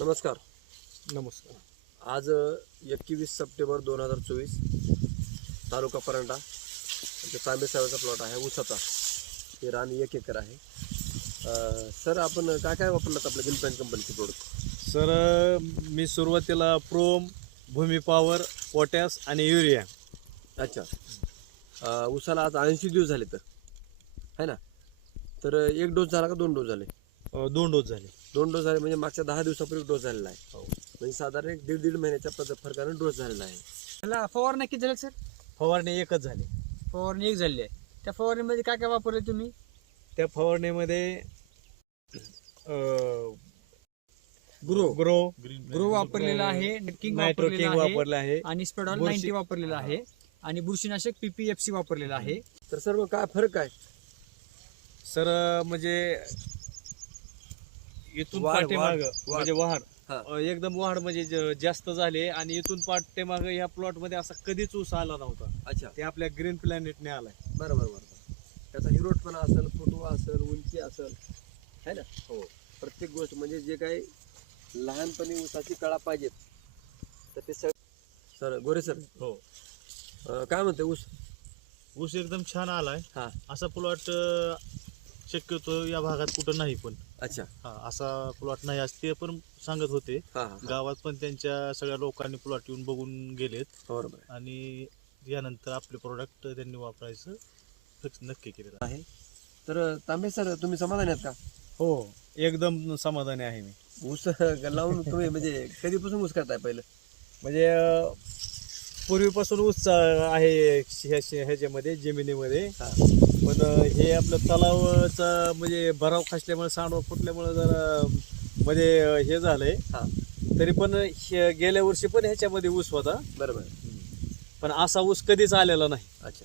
नमस्कार. नमस्कार. आज 21 सप्टेंबर 2024 तालुका परंडा तांबे साहेबाचा प्लॉट आहे ऊसाचा. हे रान 1 एकर आहे. सर आपण काय काय वापरलात आपल्या ग्रीन कंपनीचे प्रोडक्ट? सर मी सुरुवातीला प्रोम, भूमी पॉवर, पोटॅश आणि युरिया. अच्छा. ऊसाला आज 80 दिवस झाले तर है ना. तर 1 डोस झाला का 2 डोस झाले? 2 डोस झाले. 2 डोस झाले म्हणजे मागच्या 10 दिवसापूर्वी डोस झालेला आहे. म्हणजे साधारण 1.5 महिन्याच्या फरकाने डोस झालेला आहे. त्याला फवारणी किती झाली सर? फवारणी एकच झाली. फवारणी एक झाली आहे. त्या फवारणीमध्ये काय काय वापरले तुम्ही? त्या फवारणीमध्ये ग्रो वापरलेला आहे, किंग वापरलेला आहे वापरलं आहे आणि स्पेडॉल 90 वापरलेला आहे आणि बुरशीनाशक PPFC वापरलेला आहे. तर सर मग काय फरक आहे? सर म्हणजे इथून वाढ पाठीमाग म्हणजे वाढ हा. एकदम वाढ म्हणजे जास्त झाले आणि इथून पाठीमाग या प्लॉट मध्ये असा कधीच ऊस आला नव्हता. अच्छा. ते आपल्या ग्रीन प्लॅनेटने आलाय. बरोबर बरोबर. त्याचा हिरोटपणा असेल, फुटवा असेल, उंची असेल, है ना. हो. प्रत्येक गोष्ट म्हणजे जे काही लहानपणी ऊसाची कळा पाहिजेत तर ते सर गोरे सर हो. काय म्हणते ऊस? ऊस एकदम छान आलाय. हा. असा प्लॉट शक्यतो या भागात कुठं नाही पण. अच्छा. हा, असा प्लॉट नाही असते पण सांगत होते. हा हा गावात पण त्यांच्या सगळ्या लोकांनी प्लॉट येऊन बघून गेलेत बरोबर आणि यानंतर आपले प्रोडक्ट त्यांनी वापरायचं फिक्स नक्की केलेलं आहे. तर तांबे सर तुम्ही समाधानी आहेत का? हो, एकदम समाधानी आहे मी. ऊस लावून तुम्ही म्हणजे कधीपासून ऊस करताय पहिलं? म्हणजे पूर्वीपासून ऊस आहे ह्याच्यामध्ये जमिनीमध्ये. हा. पण हे आपलं तलावचा म्हणजे भराव खासल्यामुळे सांडवा फुटल्यामुळे जरा मध्ये हे झालंय. हा. तरी पण गेल्या वर्षी पण ह्याच्यामध्ये ऊस होता बरोबर. पण असा ऊस कधीच आलेला नाही. अच्छा.